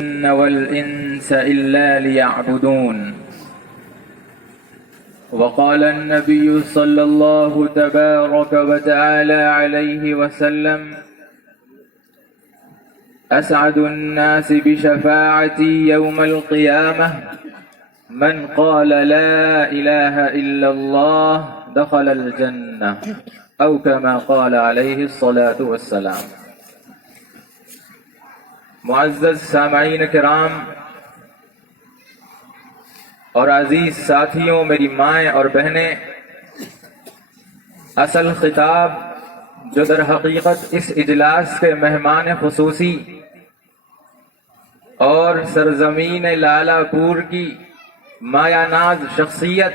والإنس إلا ليعبدون. وقال النبي صلى الله تبارك وتعالى عليه وسلم: أسعد الناس بشفاعتي يوم القيامة من قال لا إله إلا الله دخل الجنة أو كما قال عليه الصلاة والسلام. معزز سامعین کرام اور عزیز ساتھیوں، میری مائیں اور بہنیں، اصل خطاب جو در حقیقت اس اجلاس کے مہمان خصوصی اور سرزمین لالا پور کی مایہ ناز شخصیت،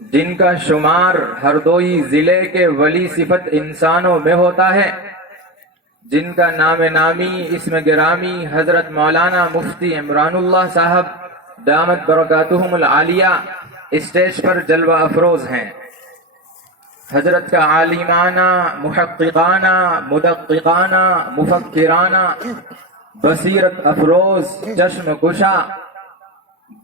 جن کا شمار ہردوئی ضلع کے ولی صفت انسانوں میں ہوتا ہے، جن کا نام نامی اسم گرامی حضرت مولانا مفتی عمران اللہ صاحب دامت برکاتہم العالیہ اسٹیج پر جلوہ افروز ہیں. حضرت کا عالمانہ، محققانہ، مدققانہ، مفکرانہ، بصیرت افروز، چشم کشا،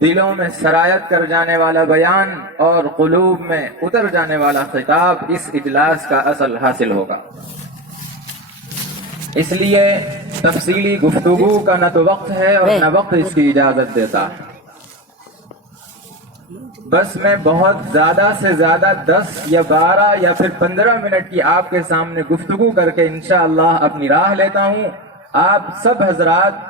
دلوں میں سرایت کر جانے والا بیان اور قلوب میں اتر جانے والا خطاب اس اجلاس کا اصل حاصل ہوگا. اس لیے تفصیلی گفتگو کا نہ تو وقت ہے اور نہ وقت اس کی اجازت دیتا ہے. بس میں بہت زیادہ سے زیادہ 10 یا 12 یا پھر 15 منٹ کی آپ کے سامنے گفتگو کر کے انشاءاللہ اپنی راہ لیتا ہوں. آپ سب حضرات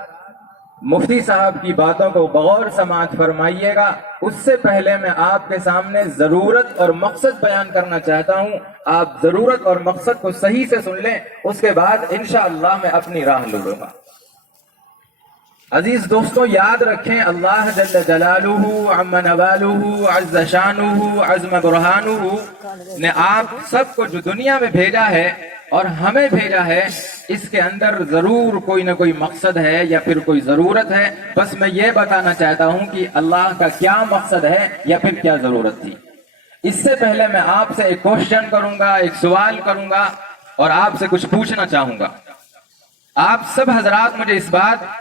مفتی صاحب کی باتوں کو بغور سماعت فرمائیے گا. اس سے پہلے میں آپ کے سامنے ضرورت اور مقصد بیان کرنا چاہتا ہوں. آپ ضرورت اور مقصد کو صحیح سے سن لیں، اس کے بعد انشاءاللہ میں اپنی راہ لوں گا. عزیز دوستو، یاد رکھیں، اللہ جل جلالہ عم نوالہ عز شانہ عظم برہانہ نے آپ سب کو جو دنیا میں بھیجا ہے اور ہمیں بھیجا ہے، اس کے اندر ضرور کوئی نہ کوئی مقصد ہے یا پھر کوئی ضرورت ہے. بس میں یہ بتانا چاہتا ہوں کہ اللہ کا کیا مقصد ہے یا پھر کیا ضرورت تھی. اس سے پہلے میں آپ سے ایک کوشچن کروں گا، ایک سوال کروں گا اور آپ سے کچھ پوچھنا چاہوں گا. آپ سب حضرات مجھے اس بات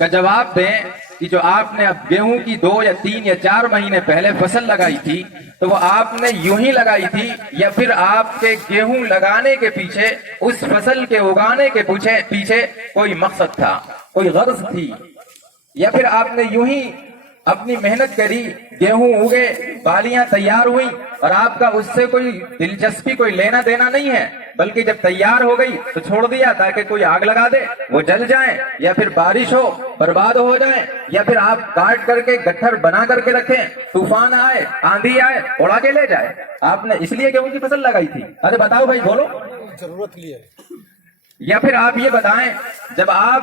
کا جواب دیں کہ جو آپ نے اب گیہوں کی 2 یا 3 یا 4 مہینے پہلے فصل لگائی تھی، تو وہ آپ نے یوں ہی لگائی تھی یا پھر آپ کے گیہوں لگانے کے پیچھے، اس فصل کے اگانے کے پیچھے کوئی مقصد تھا، کوئی غرض تھی، یا پھر آپ نے یوں ہی اپنی محنت کری، گیہوں اگے، بالیاں تیار ہوئی اور آپ کا اس سے کوئی دلچسپی، کوئی لینا دینا نہیں ہے، بلکہ جب تیار ہو گئی تو چھوڑ دیا تاکہ کوئی آگ لگا دے، وہ جل جائیں، یا پھر بارش ہو برباد ہو جائیں، یا پھر آپ کاٹ کر کے گٹھر بنا کر کے رکھیں، طوفان آئے، آندھی آئے، اڑا کے لے جائے. آپ نے اس لیے گیہوں کی فصل لگائی تھی؟ ارے بتاؤ بھائی، بولو. ضرورت لیے. یا پھر آپ یہ بتائیں، جب آپ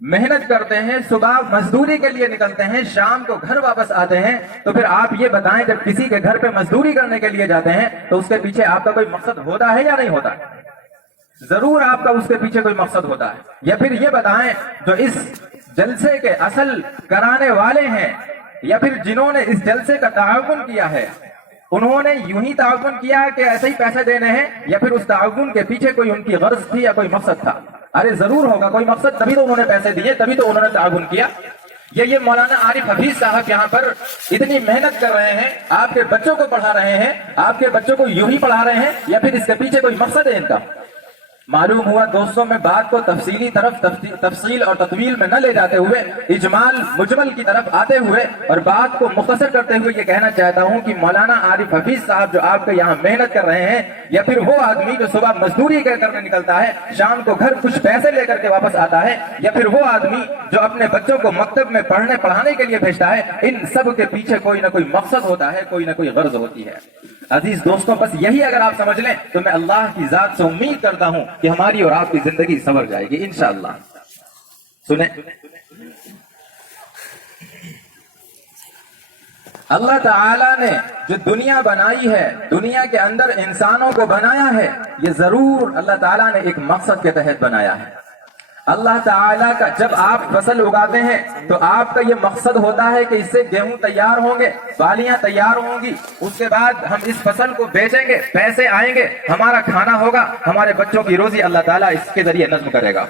محنت کرتے ہیں، صبح مزدوری کے لیے نکلتے ہیں، شام کو گھر واپس آتے ہیں، تو پھر آپ یہ بتائیں، جب کسی کے گھر پہ مزدوری کرنے کے لیے جاتے ہیں تو اس کے پیچھے آپ کا کوئی مقصد ہوتا ہے یا نہیں ہوتا؟ ضرور آپ کا اس کے پیچھے کوئی مقصد ہوتا ہے. یا پھر یہ بتائیں، جو اس جلسے کے اصل کرانے والے ہیں یا پھر جنہوں نے اس جلسے کا تعاون کیا ہے، انہوں نے یوں ہی تعاون کیا کہ ایسے ہی پیسے دینے ہیں، یا پھر اس تعاون کے پیچھے کوئی ان کی غرض تھی یا کوئی مقصد تھا؟ ارے ضرور ہوگا کوئی مقصد، تبھی تو انہوں نے پیسے دیے، تبھی تو انہوں نے تعاون کیا. یہ مولانا عارف حفیظ صاحب یہاں پر اتنی محنت کر رہے ہیں، آپ کے بچوں کو پڑھا رہے ہیں، آپ کے بچوں کو یوں ہی پڑھا رہے ہیں، یا پھر اس کے پیچھے کوئی مقصد ہے ان کا؟ معلوم ہوا دوستوں، میں بات کو تفصیلی طرف تفصیل اور تطویل میں نہ لے جاتے ہوئے اجمال مجمل کی طرف آتے ہوئے اور بات کو مختصر کرتے ہوئے یہ کہنا چاہتا ہوں کہ مولانا عارف حفیظ صاحب جو آپ کے یہاں محنت کر رہے ہیں، یا پھر وہ آدمی جو صبح مزدوری کرنے نکلتا ہے، شام کو گھر کچھ پیسے لے کر کے واپس آتا ہے، یا پھر وہ آدمی جو اپنے بچوں کو مکتب میں پڑھانے کے لیے بھیجتا ہے، ان سب کے پیچھے کوئی نہ کوئی مقصد ہوتا ہے، کوئی نہ کوئی غرض ہوتی ہے. عزیز دوستوں، بس یہی اگر آپ سمجھ لیں تو میں اللہ کی ذات سے امید کرتا ہوں کہ ہماری اور آپ کی زندگی سنور جائے گی انشاءاللہ. سنیں، اللہ تعالیٰ نے جو دنیا بنائی ہے، دنیا کے اندر انسانوں کو بنایا ہے، یہ ضرور اللہ تعالیٰ نے ایک مقصد کے تحت بنایا ہے. اللہ تعالیٰ کا جب آپ فصل اگاتے ہیں تو آپ کا یہ مقصد ہوتا ہے کہ اس سے گیہوں تیار ہوں گے، بالیاں تیار ہوں گی، اس کے بعد ہم اس فصل کو بیچیں گے، پیسے آئیں گے، ہمارا کھانا ہوگا، ہمارے بچوں کی روزی اللہ تعالیٰ اس کے ذریعے نظم کرے گا.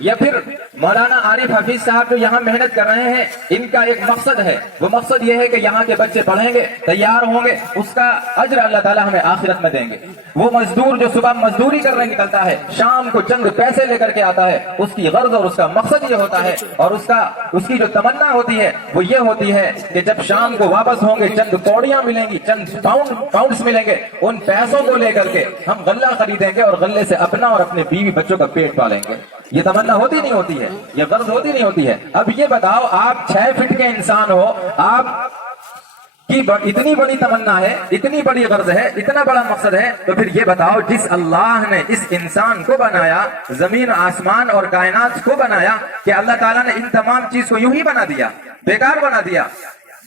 یا پھر مولانا عارف حفیظ صاحب جو یہاں محنت کر رہے ہیں، ان کا ایک مقصد ہے، وہ مقصد یہ ہے کہ یہاں کے بچے پڑھیں گے، تیار ہوں گے، اس کا اجر اللہ تعالیٰ ہمیں آخرت میں دیں گے۔ وہ مزدور جو صبح مزدوری کرنے نکلتا ہے، شام کو چند پیسے لے کر کے آتا ہے، اس کی غرض اور اس کا مقصد یہ ہوتا ہے، اور اس کی جو تمنا ہوتی ہے وہ یہ ہوتی ہے کہ جب شام کو واپس ہوں گے، چند کوڑیاں ملیں گی، چند پاؤنڈز ملیں گے، ان پیسوں کو لے کر کے ہم غلہ خریدیں گے اور غلے سے اپنا اور اپنے بیوی بچوں کا پیٹ پالیں گے۔ یہ تمنا ہوتی نہیں ہوتی ہے، یہ غرض ہوتی نہیں ہوتی ہے۔ اب یہ بتاؤ، آپ 6 فٹ کے انسان ہو، آپ کی اتنی بڑی تمنا ہے، اتنی بڑی غرض ہے، اتنا بڑا مقصد ہے، تو پھر یہ بتاؤ جس اللہ نے اس انسان کو بنایا، زمین آسمان اور کائنات کو بنایا، کہ اللہ تعالیٰ نے ان تمام چیز کو یوں ہی بنا دیا، بیکار بنا دیا،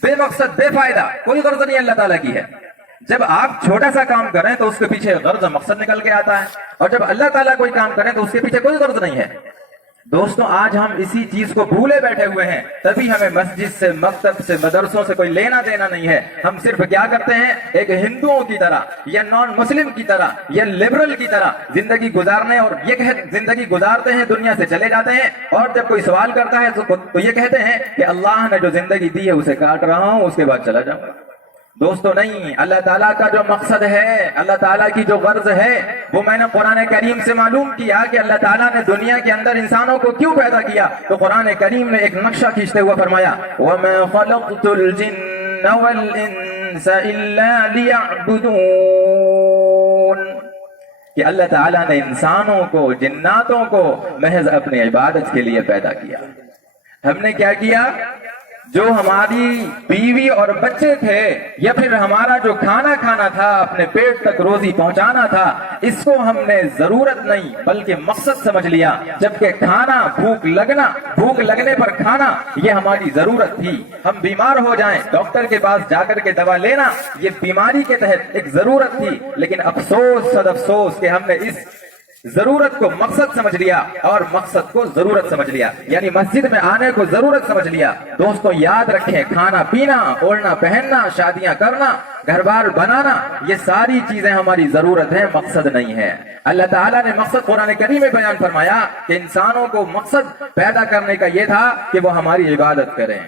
بے مقصد بے فائدہ، کوئی غرض نہیں اللہ تعالیٰ کی ہے۔ جب آپ چھوٹا سا کام کریں تو اس کے پیچھے غرض مقصد نکل کے آتا ہے، اور جب اللہ تعالیٰ کوئی کام کریں تو اس کے پیچھے کوئی غرض نہیں ہے۔ دوستوں، آج ہم اسی چیز کو بھولے بیٹھے ہوئے ہیں، تبھی ہمیں مسجد سے، مکتب سے، مدرسوں سے کوئی لینا دینا نہیں ہے۔ ہم صرف کیا کرتے ہیں، ایک ہندوؤں کی طرح یا نان مسلم کی طرح یا لبرل کی طرح زندگی گزارنے، اور یہ زندگی گزارتے ہیں، دنیا سے چلے جاتے ہیں، اور جب کوئی سوال کرتا ہے تو یہ کہتے ہیں کہ اللہ نے جو زندگی دی ہے اسے کاٹ رہا ہوں، اس کے بعد چلا جاؤں گا۔ دوستو نہیں، اللہ تعالیٰ کا جو مقصد ہے، اللہ تعالیٰ کی جو غرض ہے، وہ میں نے قرآن کریم سے معلوم کیا کہ اللہ تعالیٰ نے دنیا کے اندر انسانوں کو کیوں پیدا کیا، تو قرآن کریم نے ایک نقشہ کھینچتے ہوئے فرمایا وَمَا خَلَقْتُ الْجِنَّ وَالْإِنسَ إِلَّا لِيَعْبُدُونَ، کہ اللہ تعالیٰ نے انسانوں کو، جناتوں کو محض اپنی عبادت کے لیے پیدا کیا۔ ہم نے کیا کیا؟ جو ہماری بیوی اور بچے تھے، یا پھر ہمارا جو کھانا کھانا تھا، اپنے پیٹ تک روزی پہنچانا تھا، اس کو ہم نے ضرورت نہیں بلکہ مقصد سمجھ لیا، جبکہ کھانا، بھوک لگنے پر کھانا یہ ہماری ضرورت تھی۔ ہم بیمار ہو جائیں، ڈاکٹر کے پاس جا کر کے دوا لینا یہ بیماری کے تحت ایک ضرورت تھی، لیکن افسوس صد افسوس کہ ہم نے اس ضرورت کو مقصد سمجھ لیا اور مقصد کو ضرورت سمجھ لیا، یعنی مسجد میں آنے کو ضرورت سمجھ لیا۔ دوستوں یاد رکھیں، کھانا پینا، اوڑھنا پہننا، شادیاں کرنا، گھر بار بنانا، یہ ساری چیزیں ہماری ضرورت ہے، مقصد نہیں ہے۔ اللہ تعالیٰ نے مقصد قرآن کریم میں بیان فرمایا کہ انسانوں کو مقصد پیدا کرنے کا یہ تھا کہ وہ ہماری عبادت کریں،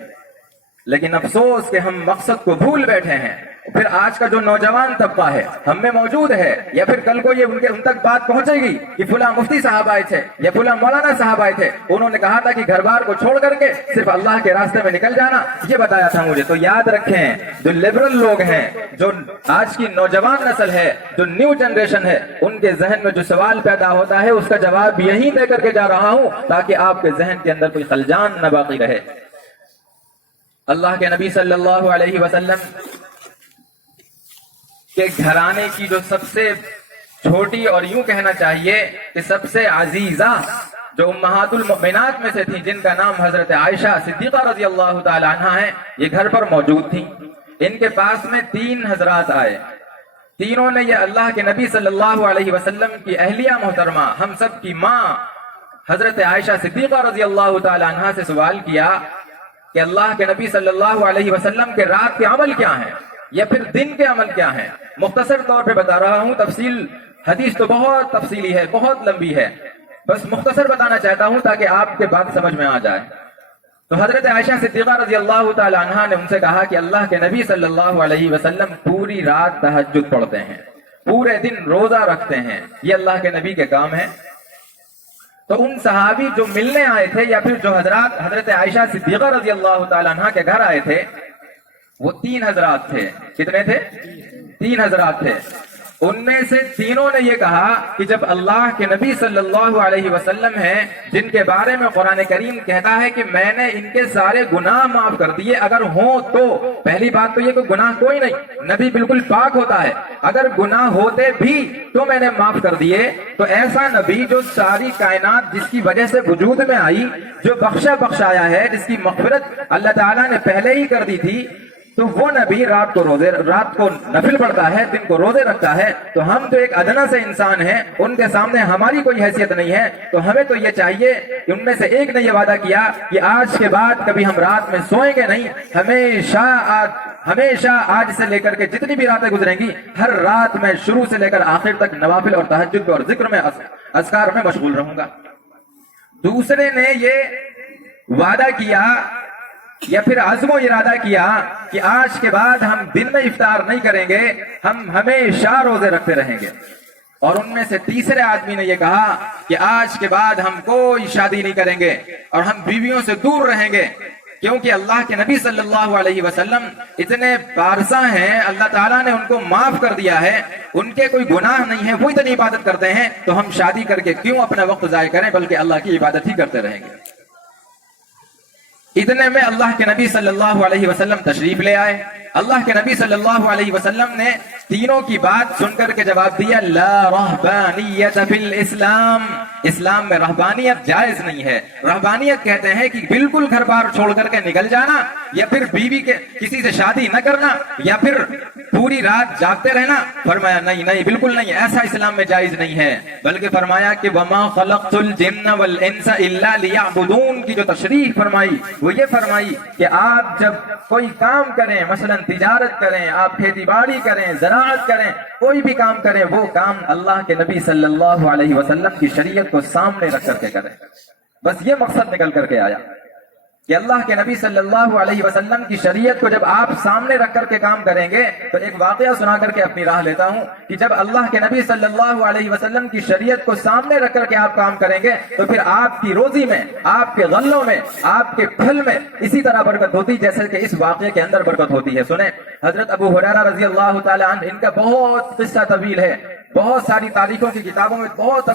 لیکن افسوس کہ ہم مقصد کو بھول بیٹھے ہیں۔ پھر آج کا جو نوجوان طبقہ ہے، ہم میں موجود ہے، یا پھر کل کو یہ ان تک بات پہنچے گی کہ فلاں مفتی صاحب آئے تھے یا فلاں مولانا صاحب آئے تھے، انہوں نے کہا تھا کہ گھر بار کو چھوڑ کر کے صرف اللہ کے راستے میں نکل جانا، یہ بتایا تھا مجھے۔ تو یاد رکھیں، جو لبرل لوگ ہیں، جو آج کی نوجوان نسل ہے، جو نیو جنریشن ہے، ان کے ذہن میں جو سوال پیدا ہوتا ہے اس کا جواب یہی دے کر کے جا رہا ہوں تاکہ آپ کے ذہن کے اندر کوئی خلجان نہ باقی رہے۔ اللہ کے نبی صلی اللہ علیہ وسلم کہ گھرانے کی جو سب سے چھوٹی اور یوں کہنا چاہیے کہ سب سے عزیزہ جو امہات المؤمنات میں سے تھیں، جن کا نام حضرت عائشہ صدیقہ رضی اللہ تعالی عنہا ہے، یہ گھر پر موجود تھیں۔ ان کے پاس میں 3 حضرات آئے، تینوں نے یہ اللہ کے نبی صلی اللہ علیہ وسلم کی اہلیہ محترمہ، ہم سب کی ماں حضرت عائشہ صدیقہ رضی اللہ تعالی عنہا سے سوال کیا کہ اللہ کے نبی صلی اللہ علیہ وسلم کے رات کے عمل کیا ہیں، یا پھر دن کے عمل کیا ہیں؟ مختصر طور پہ بتا رہا ہوں، تفصیل حدیث تو بہت تفصیلی ہے، بہت لمبی ہے، بس مختصر بتانا چاہتا ہوں تاکہ آپ کے بات سمجھ میں آ جائے۔ تو حضرت عائشہ صدیقہ رضی اللہ تعالی عنہا نے ان سے کہا کہ اللہ کے نبی صلی اللہ علیہ وسلم پوری رات تہجد پڑھتے ہیں، پورے دن روزہ رکھتے ہیں، یہ اللہ کے نبی کے کام ہے۔ تو ان صحابی جو ملنے آئے تھے، یا پھر جو حضرات حضرت عائشہ صدیقہ رضی اللہ تعالی عنہا کے گھر آئے تھے، وہ 3 حضرات تھے۔ کتنے تھے؟ 3 حضرات تھے۔ ان میں سے تینوں نے یہ کہا کہ جب اللہ کے نبی صلی اللہ علیہ وسلم ہیں، جن کے بارے میں قرآن کریم کہتا ہے کہ میں نے ان کے سارے گناہ معاف کر دیے، اگر ہوں تو پہلی بات تو یہ کہ گناہ کوئی نہیں، نبی بالکل پاک ہوتا ہے، اگر گناہ ہوتے بھی تو میں نے معاف کر دیے، تو ایسا نبی جو ساری کائنات جس کی وجہ سے وجود میں آئی، جو بخشایا ہے، جس کی مغفرت اللہ تعالیٰ نے پہلے ہی کر دی تھی، تو وہ نبی رات کو نفل پڑھتا ہے، دن کو روزے رکھتا ہے۔ تو ہم تو ایک ادنا سے انسان ہیں، ان کے سامنے ہماری کوئی حیثیت نہیں ہے، تو ہمیں تو یہ چاہیے کہ ان میں سے ایک نے یہ وعدہ کیا کہ آج کے بعد کبھی ہم رات میں سوئیں گے نہیں، ہمیشہ آج سے لے کر کے جتنی بھی راتیں گزریں گی، ہر رات میں شروع سے لے کر آخر تک نوافل اور تہجد اور ذکر میں، اذکار میں مشغول رہوں گا۔ دوسرے نے یہ وعدہ کیا یا پھر عزم و ارادہ کیا کہ آج کے بعد ہم دن میں افطار نہیں کریں گے، ہم ہمیشہ روزے رکھتے رہیں گے، اور ان میں سے تیسرے آدمی نے یہ کہا کہ آج کے بعد ہم کوئی شادی نہیں کریں گے اور ہم بیویوں سے دور رہیں گے، کیونکہ اللہ کے نبی صلی اللہ علیہ وسلم اتنے پارسا ہیں، اللہ تعالیٰ نے ان کو معاف کر دیا ہے، ان کے کوئی گناہ نہیں ہے، وہ اتنی عبادت کرتے ہیں، تو ہم شادی کر کے کیوں اپنا وقت ضائع کریں، بلکہ اللہ کی عبادت ہی کرتے رہیں گے۔ اتنے میں اللہ کے نبی صلی اللہ علیہ وسلم تشریف لے آئے۔ اللہ کے نبی صلی اللہ علیہ وسلم نے تینوں کی بات سن کر کے جواب دیا، لا رہبانیت فی الاسلام، اسلام میں رہبانیت جائز نہیں ہے۔ رہبانیت کہتے ہیں کہ بالکل گھر بار چھوڑ کر کے نکل جانا، یا پھر بیوی کے کسی سے شادی نہ کرنا، یا پھر پوری رات جاگتے رہنا۔ فرمایا نہیں بالکل نہیں، ایسا اسلام میں جائز نہیں ہے، بلکہ فرمایا کہ وما خلقت الجن والانس الا لیعبدون کی جو تشریح فرمائی وہ یہ فرمائی کہ آپ جب کوئی کام کریں، مثلا تجارت کریں، آپ کھیتی باڑی کریں، زراعت کریں، کوئی بھی کام کریں، وہ کام اللہ کے نبی صلی اللہ علیہ وسلم کی شریعت کو سامنے رکھ کر کے کریں۔ بس یہ مقصد نکل کر کے آیا کہ اللہ کے نبی صلی اللہ علیہ وسلم کی شریعت کو جب آپ سامنے رکھ کر کے کام کریں گے تو ایک واقعہ سنا کر کے اپنی راہ لیتا ہوں کہ جب اللہ کے نبی صلی اللہ علیہ وسلم کی شریعت کو سامنے رکھ کر کے آپ کام کریں گے تو پھر آپ کی روزی میں، آپ کے غلوں میں، آپ کے پھل میں اسی طرح برکت ہوتی جیسے کہ اس واقعے کے اندر برکت ہوتی ہے۔ سنیں، حضرت ابو ہریرہ رضی اللہ تعالی عنہ، ان کا بہت قصہ طویل ہے، بہت ساری تاریخوں کی کتابوں میں بہت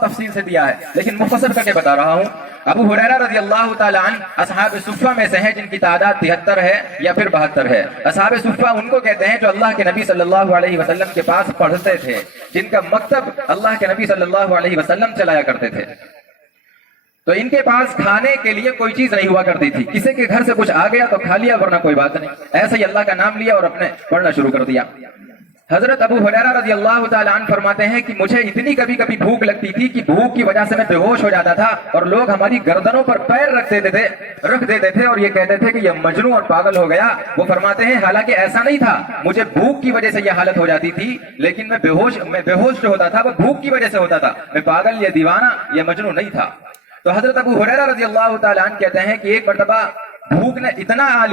تفصیل سے دیا ہے، لیکن مختصر کر کے بتا رہا ہوں۔ ابو ہریرہ رضی اللہ تعالی عنہ اصحاب صفہ میں سے ہیں، جن کی تعداد 73 ہے یا پھر 72 ہے۔ اصحاب صفہ ان کو کہتے ہیں جو اللہ کے نبی صلی اللہ علیہ وسلم کے پاس پڑھتے تھے، جن کا مکتب اللہ کے نبی صلی اللہ علیہ وسلم چلایا کرتے تھے۔ تو ان کے پاس کھانے کے لیے کوئی چیز نہیں ہوا کرتی تھی، کسی کے گھر سے کچھ آ گیا تو کھا لیا، ورنہ کوئی بات نہیں، ایسے ہی اللہ کا نام لیا اور اپنے پڑھنا شروع کر دیا۔ حضرت ابو ہریرہ رضی اللہ تعالیٰ عنہ فرماتے ہیں کہ مجھے اتنی کبھی کبھی بھوک لگتی تھی کہ بھوک کی وجہ سے میں بے ہوش ہو جاتا تھا، اور لوگ ہماری گردنوں پر پیر رکھ دیتے تھے اور یہ کہتے تھے کہ یہ مجنون اور پاگل ہو گیا۔ وہ فرماتے ہیں حالانکہ ایسا نہیں تھا، مجھے بھوک کی وجہ سے یہ حالت ہو جاتی تھی، لیکن میں بے ہوش جو ہوتا تھا وہ بھوک کی وجہ سے ہوتا تھا، میں پاگل یا دیوانہ یا مجنون نہیں تھا۔ تو حضرت ابو ہریرہ رضی اللہ تعالیٰ عنہ کہتے ہیں کہ ایک مرتبہ بھوک نے اتنا آ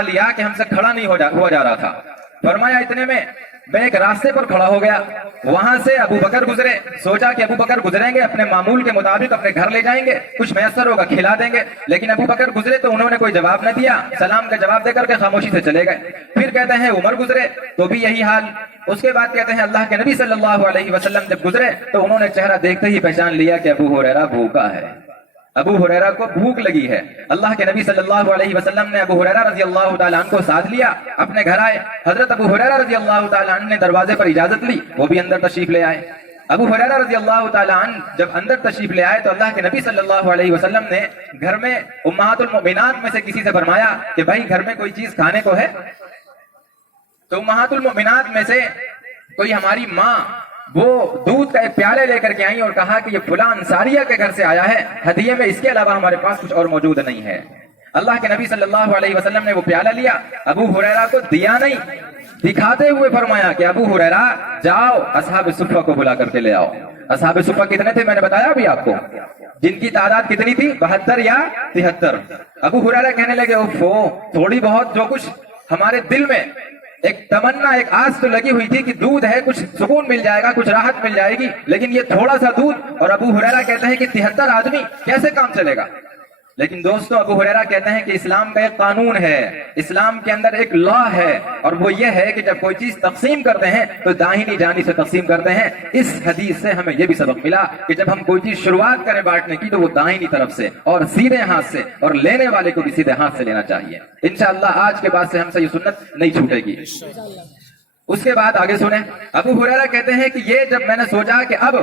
لیا کہ ہم سے کھڑا نہیں ہوا جا رہا تھا۔ فرمایا اتنے میں ایک راستے پر کھڑا ہو گیا، وہاں سے ابو بکر گزرے، سوچا کہ ابو بکر گزریں گے اپنے معمول کے مطابق اپنے گھر لے جائیں گے، کچھ میسر ہوگا کھلا دیں گے، لیکن ابو بکر گزرے تو انہوں نے کوئی جواب نہ دیا، سلام کا جواب دے کر کے خاموشی سے چلے گئے۔ پھر کہتے ہیں عمر گزرے تو بھی یہی حال۔ اس کے بعد کہتے ہیں اللہ کے نبی صلی اللہ علیہ وسلم جب گزرے تو انہوں نے چہرہ دیکھتے ہی پہچان لیا کہ ابو ہریرہ بھوکا ہے، ابو ہریرہ کو بھوک لگی ہے۔ اللہ کے نبی صلی اللہ علیہ وسلم نے ابو ہریرہ رضی اللہ تعالیٰ عنہ کو ساتھ لیا، اپنے گھر آئے۔ حضرت ابو ہریرہ رضی اللہ تعالیٰ عنہ نے دروازے پر اجازت لی، وہ بھی اندر تشریف لے آئے۔ ابو ہریرہ رضی اللہ تعالیٰ عنہ جب اندر تشریف لے آئے تو اللہ کے نبی صلی اللہ علیہ وسلم نے گھر میں امہات المؤمنات میں سے کسی سے فرمایا کہ بھائی گھر میں کوئی چیز کھانے کو ہے؟ تو امہات المؤمنات میں سے کوئی ہماری ماں وہ دودھ کا ایک پیالے لے کر کے آئیں اور کہا کہ یہ فلاں انصاریہ کے گھر سے آیا ہے، ہدیے میں اس کے علاوہ ہمارے پاس کچھ اور موجود نہیں ہے۔ اللہ کے نبی صلی اللہ علیہ وسلم نے وہ پیالہ لیا، ابو ہریرہ کو دیا نہیں، دکھاتے ہوئے فرمایا کہ ابو ہریرہ جاؤ اصحاب صفہ کو بلا کر کے لے آؤ۔ اصحاب صفہ کتنے تھے میں نے بتایا ابھی آپ کو، جن کی تعداد کتنی تھی؟ 72 یا 73۔ ابو ہریرہ کہنے لگے اوفو، تھوڑی بہت جو کچھ ہمارے دل میں ایک تمنا، ایک آس تو لگی ہوئی تھی کہ دودھ ہے، کچھ سکون مل جائے گا، کچھ راحت مل جائے گی، لیکن یہ تھوڑا سا دودھ، اور ابو ہریرہ کہتے ہیں کہ 73 آدمی کیسے کام چلے گا؟ لیکن دوستو ابو ہریرہ کہتے ہیں کہ اسلام کا ایک قانون ہے، اسلام کے اندر ایک لا ہے، اور وہ یہ ہے کہ جب کوئی چیز تقسیم کرتے ہیں تو داہنی جانب سے تقسیم کرتے ہیں۔ اس حدیث سے ہمیں یہ بھی سبق ملا کہ جب ہم کوئی چیز شروعات کریں بانٹنے کی تو وہ داہنی طرف سے اور سیدھے ہاتھ سے، اور لینے والے کو بھی سیدھے ہاتھ سے لینا چاہیے۔ انشاءاللہ آج کے بعد سے ہم سے یہ سنت نہیں چھوٹے گی۔ اس کے بعد آگے سنیں، ابو ہریرہ کہتے ہیں کہ یہ جب میں نے سوچا کہ اب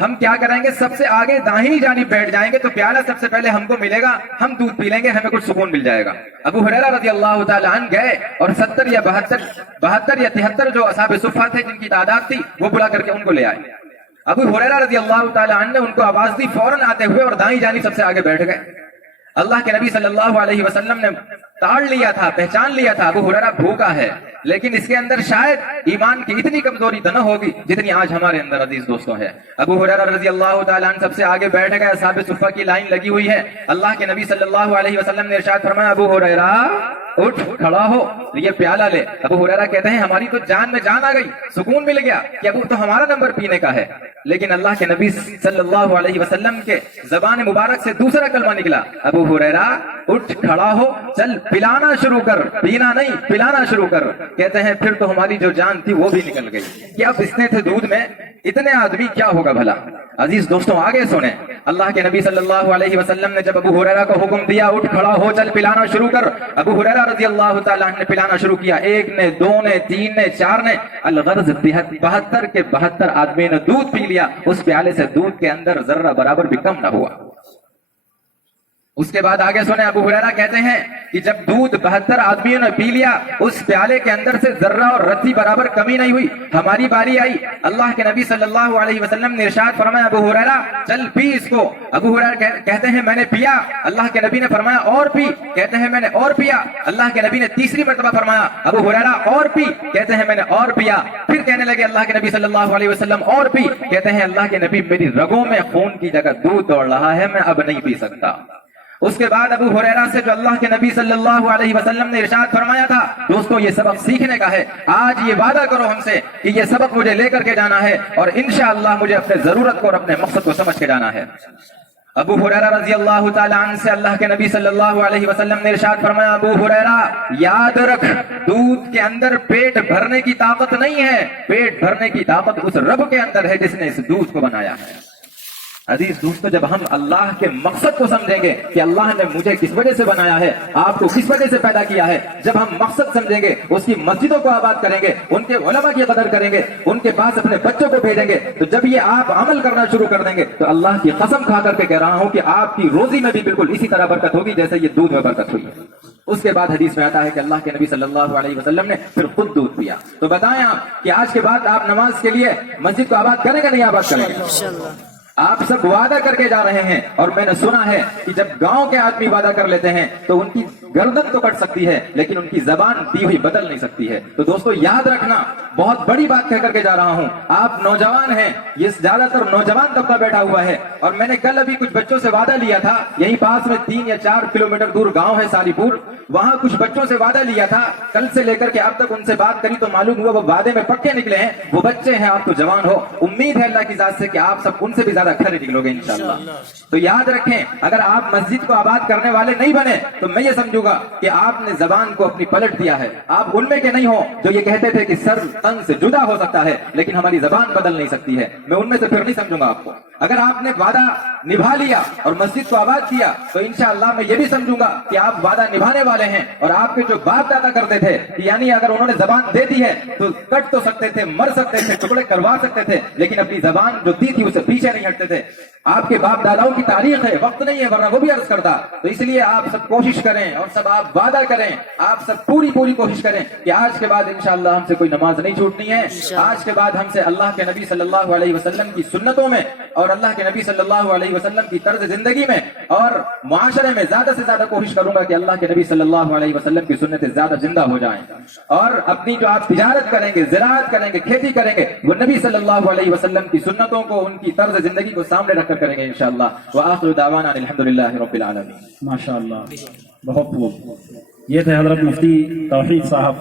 ہم کیا کریں گے، سب سے آگے داہنی جانب بیٹھ جائیں گے تو پیالہ سب سے پہلے ہم کو ملے گا، ہم دودھ پی لیں گے، ہمیں کچھ سکون مل جائے گا۔ ابو ہریرہ رضی اللہ تعالیٰ عنہ گئے اور 70 یا 73 جو اصحاب صفہ تھے جن کی تعداد تھی وہ بلا کر کے ان کو لے آئے۔ ابو ہریرہ رضی اللہ تعالیٰ عنہ نے ان کو آواز دی، فوراً آتے ہوئے اور دائیں جانب سب سے آگے بیٹھ گئے۔ اللہ کے نبی صلی اللہ علیہ وسلم نے تاڑ لیا تھا، پہچان لیا تھا ابو ہریرہ بھوکا ہے، لیکن اس کے اندر شاید ایمان کی اتنی کمزوری تو نہ ہوگی جتنی آج ہمارے اندر عزیز دوستوں ہے۔ ابو ہریرہ رضی اللہ تعالیٰ عنہ سب سے آگے بیٹھ گئے، اصحاب صفہ کی لائن لگی ہوئی ہے۔ اللہ کے نبی صلی اللہ علیہ وسلم نے ارشاد فرمایا ابو ہریرہ اٹھ کھڑا ہو، یہ پیالہ لے۔ ابو ہریرہ کہتے ہیں ہماری تو جان میں جان آ گئی، سکون مل گیا کہ ابو تو ہمارا نمبر پینے کا ہے، لیکن اللہ کے نبی صلی اللہ علیہ وسلم کے زبان مبارک سے دوسرا کلمہ نکلا، ابو ہریرہ اٹھ کھڑا ہو، چل پلانا شروع کر، پینا نہیں پلانا شروع کر۔ کہتے ہیں پھر تو ہماری جو جان تھی وہ بھی نکل گئی کہ اب اتنے تھے دودھ میں، اتنے آدمی کیا ہوگا بھلا۔ عزیز دوستوں آگے سنیں، اللہ کے نبی صلی اللہ علیہ وسلم نے جب ابو ہریرہ کو حکم دیا اٹھ کھڑا ہو چل پلانا شروع کر، ابو ہریرہ رضی اللہ تعالیٰ عنہ نے پلانا شروع کیا، ایک نے، دو نے، تین نے، چار نے، الغرض 72 کے 72 آدمی نے دودھ پی لیا، اس پیالے سے دودھ کے اندر ذرہ برابر بھی کم نہ ہوا۔ اس کے بعد آگے سنیں، ابو ہریرہ کہتے ہیں کہ جب دودھ 72 آدمیوں نے پی لیا، اس پیالے کے اندر سے ذرہ اور رتی برابر کمی نہیں ہوئی۔ ہماری باری آئی، اللہ کے نبی صلی اللہ علیہ وسلم نے ارشاد فرمایا ابو ہریرہ چل پی اس کو۔ ابو ہریرہ کہتے ہیں میں نے پیا، اللہ کے نبی نے فرمایا اور پی، کہتے ہیں میں نے اور پیا، اللہ کے نبی نے تیسری مرتبہ فرمایا ابو ہریرہ اور پی، کہتے ہیں میں نے اور پیا، پھر کہنے لگے اللہ کے نبی صلی اللہ علیہ وسلم اور پی، کہتے ہیں اللہ کے نبی میری رگوں میں خون کی جگہ دودھ دوڑ رہا ہے، میں اب نہیں پی سکتا۔ اس کے بعد ابو ہریرہ سے جو اللہ کے نبی صلی اللہ علیہ وسلم نے ارشاد فرمایا تھا، دوستو یہ سبق سیکھنے کا ہے، آج یہ وعدہ کرو ہم سے کہ یہ سبق مجھے لے کر کے جانا ہے اور انشاءاللہ مجھے اپنے ضرورت کو اور اپنے مقصد کو سمجھ کے جانا ہے۔ ابو ہریرہ رضی اللہ تعالیٰ عنہ سے اللہ کے نبی صلی اللہ علیہ وسلم نے ارشاد فرمایا ابو ہریرہ یاد رکھ دودھ کے اندر پیٹ بھرنے کی طاقت نہیں ہے، پیٹ بھرنے کی طاقت اس رب کے اندر ہے جس نے اس دودھ کو بنایا ہے۔ عزیز دوستو جب ہم اللہ کے مقصد کو سمجھیں گے کہ اللہ نے مجھے کس وجہ سے بنایا ہے، آپ کو کس وجہ سے پیدا کیا ہے، جب ہم مقصد سمجھیں گے، اس کی مسجدوں کو آباد کریں گے، ان کے علماء کی قدر کریں گے، ان کے پاس اپنے بچوں کو بھیجیں گے، تو جب یہ آپ عمل کرنا شروع کر دیں گے تو اللہ کی قسم کھا کر کے کہہ رہا ہوں کہ آپ کی روزی میں بھی بالکل اسی طرح برکت ہوگی جیسے یہ دودھ میں برکت ہوئی ہے۔ اس کے بعد حدیث میں آتا ہے کہ اللہ کے نبی صلی اللہ علیہ وسلم نے پھر خود دودھ پیا۔ تو بتائیں آپ کہ آج کے بعد آپ نماز کے لیے مسجد کو آباد کریں گے نہیں آباد کریں گے؟ آپ سب وعدہ کر کے جا رہے ہیں، اور میں نے سنا ہے کہ جب گاؤں کے آدمی وعدہ کر لیتے ہیں تو ان کی گردن تو کٹ سکتی ہے لیکن ان کی زبان دی ہوئی بدل نہیں سکتی ہے۔ تو دوستو یاد رکھنا، بہت بڑی بات کہہ کر کے جا رہا ہوں، آپ نوجوان ہیں، یہ زیادہ تر نوجوان طبقہ بیٹھا ہوا ہے، اور میں نے کل ابھی کچھ بچوں سے وعدہ لیا تھا، یہیں پاس میں 3 یا 4 کلومیٹر دور گاؤں ہے سالی پور، وہاں کچھ بچوں سے وعدہ لیا تھا، کل سے لے کر کے اب تک ان سے بات کری تو معلوم ہوا وہ وعدے میں پکے نکلے ہیں، وہ بچے ہیں، آپ تو جوان ہو، امید ہے اللہ کی ذات سے کہ آپ سب ان سے بھی زیادہ کھڑے نکلو گے انشاءاللہ۔ تو یاد رکھیں اگر آپ مسجد کو آباد کرنے والے نہیں بنے تو میں یہ سمجھوں گا کہ آپ نے زبان کو اپنی پلٹ دیا ہے۔ آپ ان میں کے نہیں ہو جو یہ کہتے تھے کہ سر تن سے جدا ہو سکتا ہے لیکن ہماری زبان بدل نہیں سکتی ہے، میں ان میں سے پھر نہیں سمجھوں گا آپ کو۔ اگر آپ نے وعدہ نبھا لیا اور مسجد کو آباد کیا تو انشاءاللہ میں یہ بھی سمجھوں گا کہ آپ وعدہ نبھانے والے ہیں، اور آپ کے جو باپ دادا کرتے تھے یعنی اگر انہوں نے زبان دے دی ہے تو کٹ تو سکتے تھے، مر سکتے تھے، ٹکڑے کروا سکتے تھے، لیکن اپنی زبان جو دی تھی اسے پیچھے نہیں ہٹتے تھے۔ آپ کے باپ داداؤں کی تاریخ ہے، وقت نہیں ہے ورنہ وہ بھی عرض کرتا۔ تو اس لیے آپ سب کوشش کریں اور سب آپ وعدہ کریں، آپ سب پوری کوشش کریں کہ آج کے بعد انشاءاللہ ہم سے کوئی نماز نہیں چھوٹنی ہے، آج کے بعد ہم سے اللہ کے نبی صلی اللہ علیہ وسلم کی سنتوں میں اور اللہ کے نبی صلی اللہ علیہ وسلم کی طرز زندگی میں اور معاشرے میں زیادہ سے زیادہ کوشش کروں گا کہ اللہ کے نبی صلی اللہ علیہ وسلم کی سنتیں زیادہ زندہ ہو جائیں، اور اپنی جو آپ تجارت کریں گے، زراعت کریں گے، کھیتی کریں گے، وہ نبی صلی اللہ علیہ وسلم کی سنتوں کو، ان کی طرز زندگی کو سامنے رکھ کر کریں گے انشاءاللہ۔ وآخر دعوانا الحمدللہ رب العالمین۔ ماشاءاللہ، بہت خوب۔ یہ تھے حضرت مفتی توحید صاحب۔